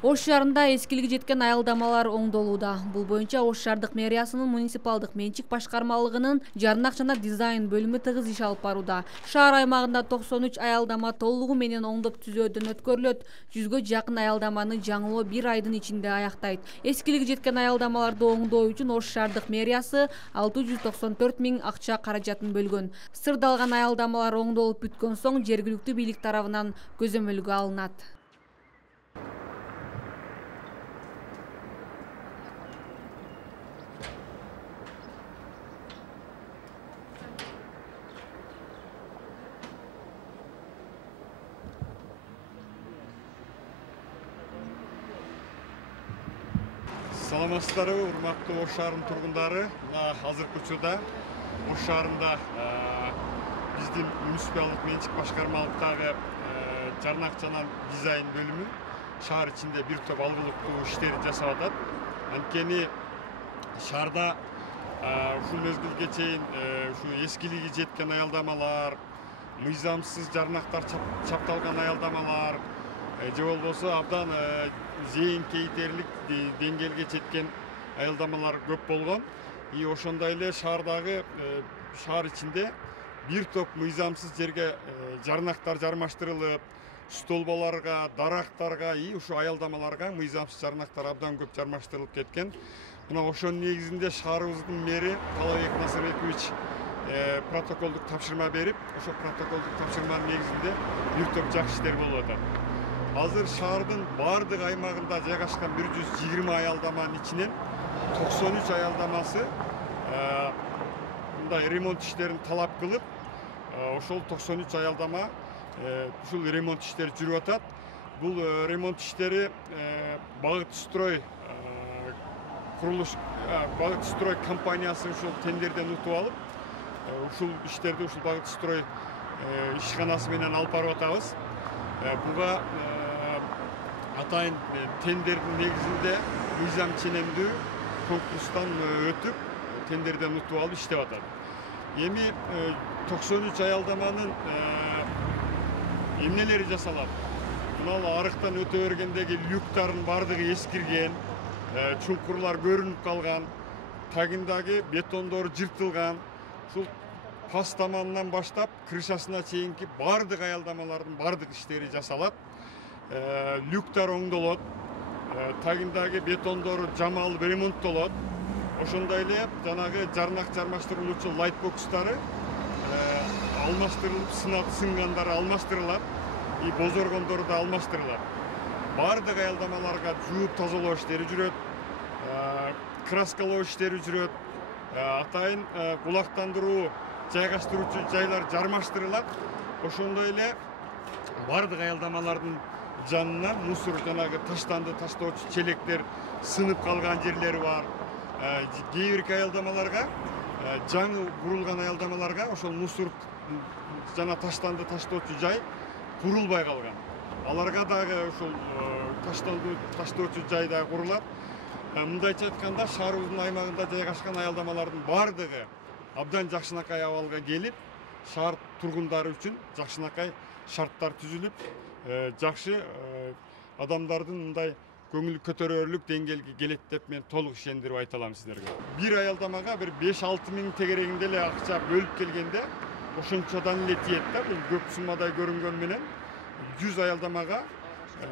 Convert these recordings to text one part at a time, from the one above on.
Ош шаарында эскилиги жеткен аялдамалар оңдолууда. Бул боюнча Ош шаардык мэриясынын муниципалдык менчик башкармалыгынын жарнак жана дизайн бөлүмү тыгыз иш алып барууда. Шаар аймагында 93 аялдама толугу менен оңдоп түзөөдөн өткөрүлөт. 100гө жакын аялдаманы жаңылоо 1 айдын ичинде аяктайт. Эскилиги жеткен аялдамаларды оңдоо үчүн Ош шаардык мэриясы 694 миң акча каражатын бөлгөн. Сырдалган аялдамалар оңдолуп бүткөн соң жергиликтүү бийлик тарабынан көзөмөлгө алынат. Саламатсыздарбы, урматтуу Ош шаарынын тургундары. Азыркы учурда Ош шаарында биздин муниципалдык менчик башкармалыктагы жарнак жана дизайн бөлүмү шаар ичинде бир топ алгылыктуу иштерди жасап атат. Анткени шаарда ушул мезгилге чейин ушу эскилиги жеткен аялдамалар, мыйзамсыз жарнактар чапталган аялдамалар же болбосо абдан зыян кейтерлик деңгээлге жеткен аялдамалар көп болгон. Ошондой эле шаардагы шаар ичинде бир топ мыйзамсыз жерге жарнактар жармаштырылып, столбаларга, дарактарга, ушу аялдамаларга мыйзамсыз жарнактар абдан көп жармаштырылып кеткен. Мына ошонун негизинде шаарыбыздын мэри Талабек Насырбекович протоколдук тапшырма берип, ошол протоколдук тапшырманын негизинде бир топ жакшы иштер болуп атат. Азыр шаардын бардык аймагында жайгашкан 120 аялдаманын ичинен 93 аялдамасы мындай ремонт иштерин талап кылып, ошол 93 аялдама ушул ремонт иштери жүрүп атат. Бул ремонт иштери Багыт строй курулуш Багыт строй компаниясы ушул тендерден утуп алып, ушул иштерди ушул Багыт строй ишканасы менен алып барып атабыз. Буга атайын тендердин негизинде мыйзам ченемдүү конкурстан өтүп, тендерден утуп алып иштеп атат. Эми 93 аялдаманын эмнелери жасалат? Мына арыктан өтө бергендеги люктардын бардыгы эскирген, чуңкурлар көрүнүп калган, тагындагы бетондор жыртылган. Ушул пас таманынан баштап крышасына чейинки бардык аялдамалардын бардык иштери жасалат. Люктар оңдолот, тагындагы бетондору жамалып ремонттолот. Ошондой эле жанагы жарнак жармаштырылуучу лайтбокстары алмаштырылып, сынгандары алмаштырылат, бозоргондору да алмаштырылат. Бардык аялдамаларга жууп тазалоо иштери жүрөт, краскалоо иштери жүрөт, атайын кулактандыруу жайгаштыруучу жайлар жармаштырылат. Ошондой эле бардык аялдамалардын жанына мусор жанагы таштанды таштоочу челектер сынып калган жерлери бар. Кээ бир аялдамаларга, жаңы курулган аялдамаларга ошол мусор жана таштанды таштоочу жай курулбай калган. Аларга дагы ошол таштанды таштоочу жай да курулат. Мындайча айтканда, шаарыбыздын аймагында жайгашкан аялдамалардын бардыгы абдан жакшынакай абалга келип, шаар тургундары үчүн жакшынакай шарттар түзүлүп, жакшы адамдардын мындай көңүл көтөрөрлүк деңгээлге келет деп мен толук ишендирип айта алам сиздерге. Бир аялдамага бир 5-6 миң тегерегинде эле акча бөлүп келгенде ошончодан эле тиет да. Бул көп суммадай көрүнгөн менен 100 аялдамага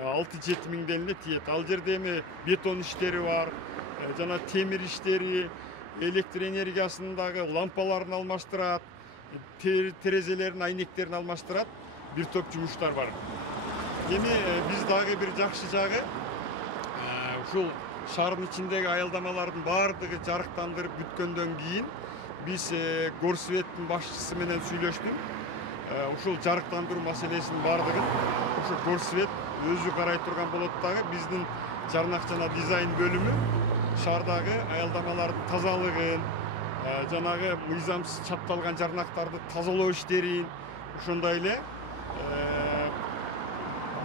6-7 миңден эле тиет. Ал жерде эми бетон иштери бар, жана темир иштери, электр энергиясындагы лампаларын алмаштырат, терезелердин айнектерин алмаштырат, бир топ жумуштар бар. Эми биз дагы бир жакшы жагы, ушул шаардын ичиндеги аялдамалардын бардыгы жарыктандырып бүткөндөн кийин биз горсветтин башчысы менен сүйлөштүк. Ушул жарыктандыруу маселесинин бардыгын ошо горсвет өзү карай турган болот дагы. Биздин жарнак жана дизайн бөлүмү шаардагы аялдамалардын тазалыгын, жанагы мыйзамсыз чапталган жарнактарды тазалоо иштерин, ошондой эле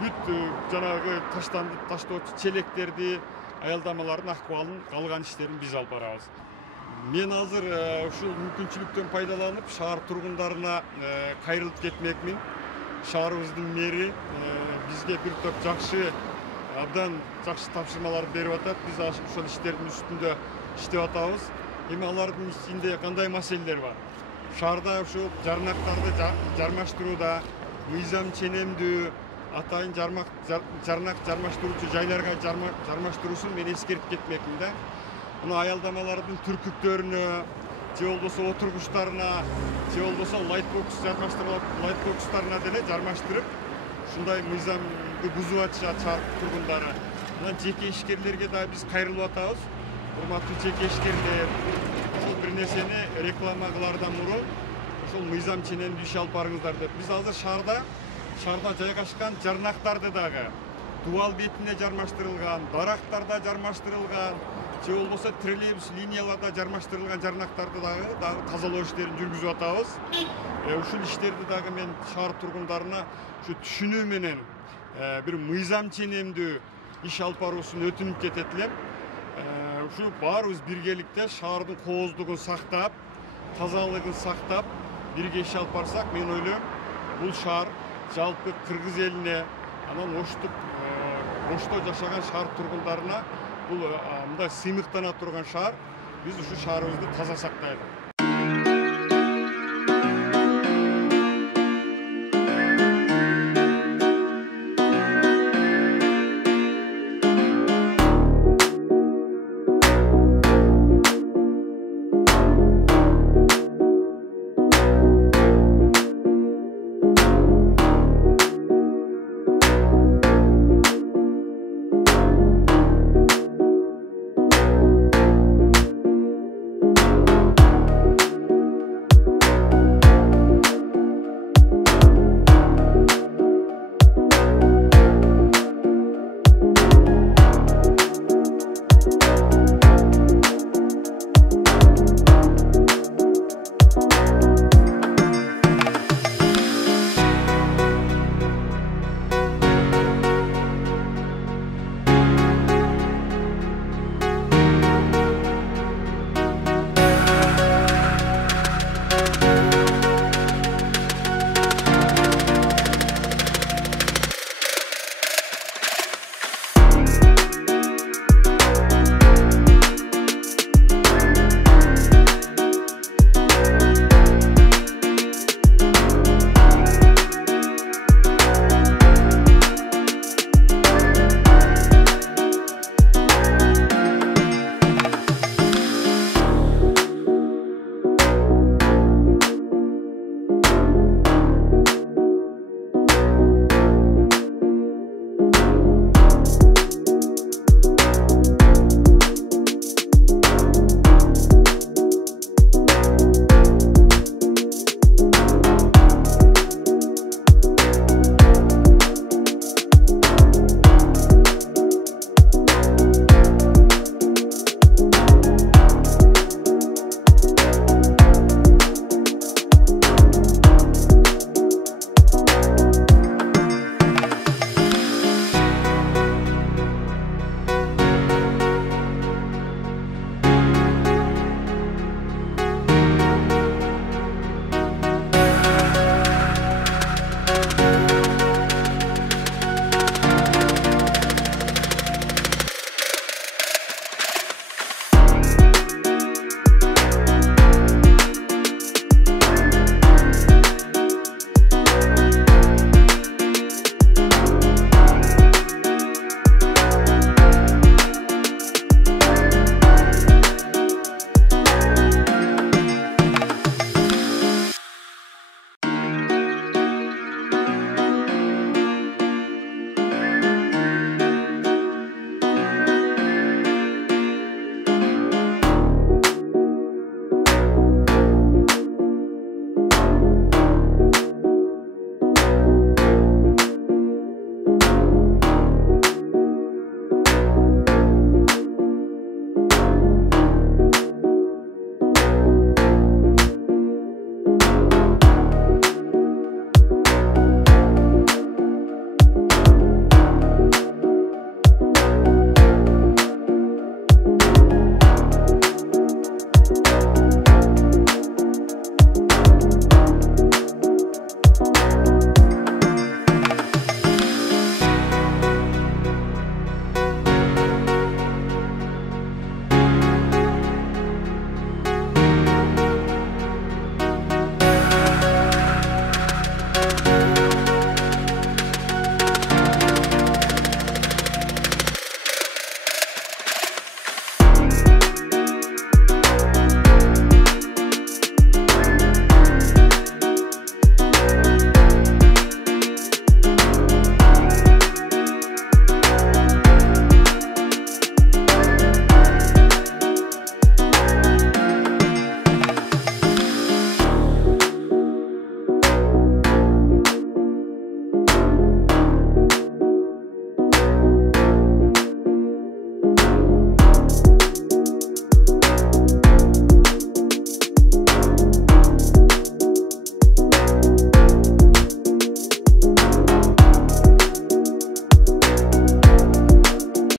бүт жанагы таштанды таштоочу челектерди, аялдамалардын акыбалын, калган иштерин биз алып барабыз. Мен азыр ушул мүмкүнчүлүктөн пайдаланып шаар тургундарына кайрылып кетмекмин. Шаарыбыздын мэри бизге бир топ жакшы абдан жакшы тапшырмаларды берип атат. Биз ошол иштердин үстүндө иштеп атабыз. Эми алардын ичинде кандай маселелер бар? Шаарда ушу жарнактарды жармаштырууда мыйзам ченемдүү, атайын жарнак жармаштыруучу жайларга жармаштыруусун мен эскертип кетмекмин да. Мына аялдамалардын түркүктөрүнө, же болбосо отургучтарына, же болбосо лайтбокстарына деле жармаштырып, ушундай мыйзамды бузуп атышат шаар тургундары. Анан жеке ишкерлерге да биз кайрылып атабыз. Урматтуу жеке ишкерлер, ошол бир нерсени реклама кылаардан мурун ошол мыйзам ченемдүү иш алып барыңыздар деп. Биз азыр шаарда жайгашкан жарнактарды дагы дубал бетине жармаштырылган, дарактарда жармаштырылган, же болбосо троллейбус линияларда жармаштырылган жарнактарды дагы тазалоо иштерин жүргүзүп атабыз. Ушул иштерди дагы мен шаар тургундарына ушу түшүнүү менен бир мыйзам ченемдүү иш алып баруусун өтүнүп кетет элем. Ушу баарыбыз биргеликте шаардын кооздугун сактап, тазалыгын сактап, бирге иш алып барсак, мен ойлойм, бул шаар жалпы кыргыз элине, анан Ошто жашаган шаар тургундарына бул мындай сыймыктана турган шаар. Биз ушу шаарыбызды таза сактайлык.